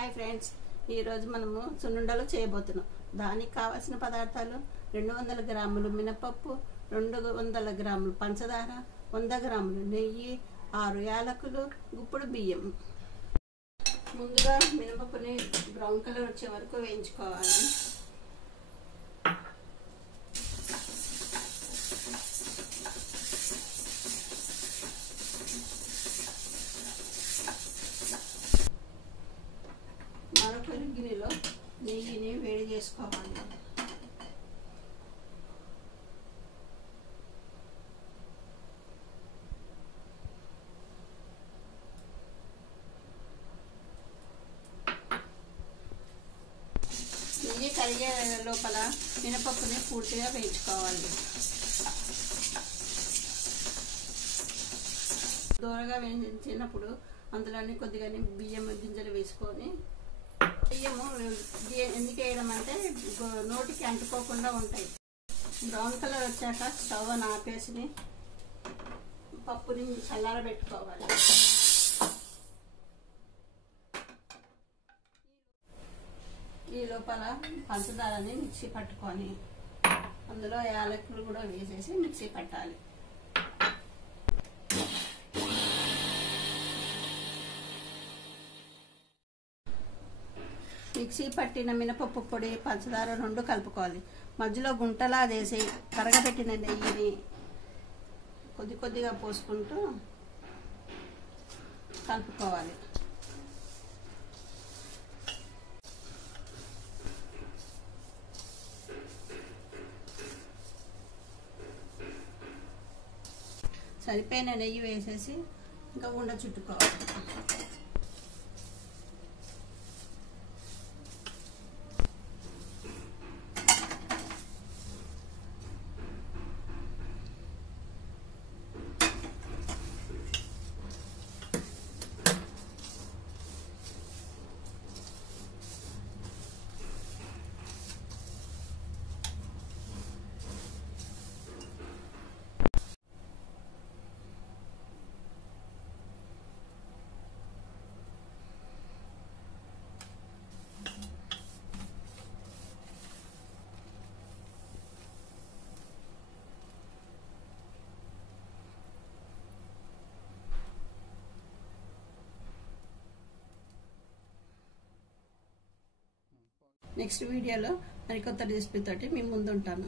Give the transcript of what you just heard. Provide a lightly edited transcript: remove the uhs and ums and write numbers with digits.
Hi friends, ఈరోజు మనము సున్నుండలు చేయబోతున్నాం. దానికి కావాల్సిన పదార్థాలు 200 గ్రాములు మినపప్పు, 200 గ్రాములు పంచదార, 100 గ్రాములు నెయ్యి, 6 యాలకులు, గుప్పుడు బియ్యం. ముందుగా మినపప్పుని బ్రౌన్ కలర్ వచ్చే వరకు వేయించుకోవాలి. మరొక గిన్నెలో నెయ్యిని వేడి చేసుకోవాలి. నెయ్యి కరిగే లోపల మినపప్పుని పూర్తిగా వేయించుకోవాలి. దూరగా వేయించినప్పుడు అందులోని కొద్దిగా బియ్యం గింజలు వేసుకొని, బియ్యము ఎందుకు వేయడం అంటే నోటికి అంటుకోకుండా ఉంటాయి. బ్రౌన్ కలర్ వచ్చాక స్టవ్ ఆపేసి పప్పుని చల్లారబెట్టుకోవాలి. ఈ లోపల పంచదారని మిక్సీ పట్టుకొని అందులో యాలకులు కూడా వేసేసి మిక్సీ పట్టాలి. మిక్సీ పట్టిన మినపప్పు పొడి, పంచదార 2 కలుపుకోవాలి. మధ్యలో గుంటలా వేసి కరగబెట్టిన నెయ్యిని కొద్ది కొద్దిగా పోసుకుంటూ కలుపుకోవాలి. సరిపోయిన నెయ్యి వేసేసి ఇంకా ఉండ చుట్టుకోవాలి. నెక్స్ట్ వీడియోలో మరికొత్త రెసిపీ తోటి మీ ముందు ఉంటాను.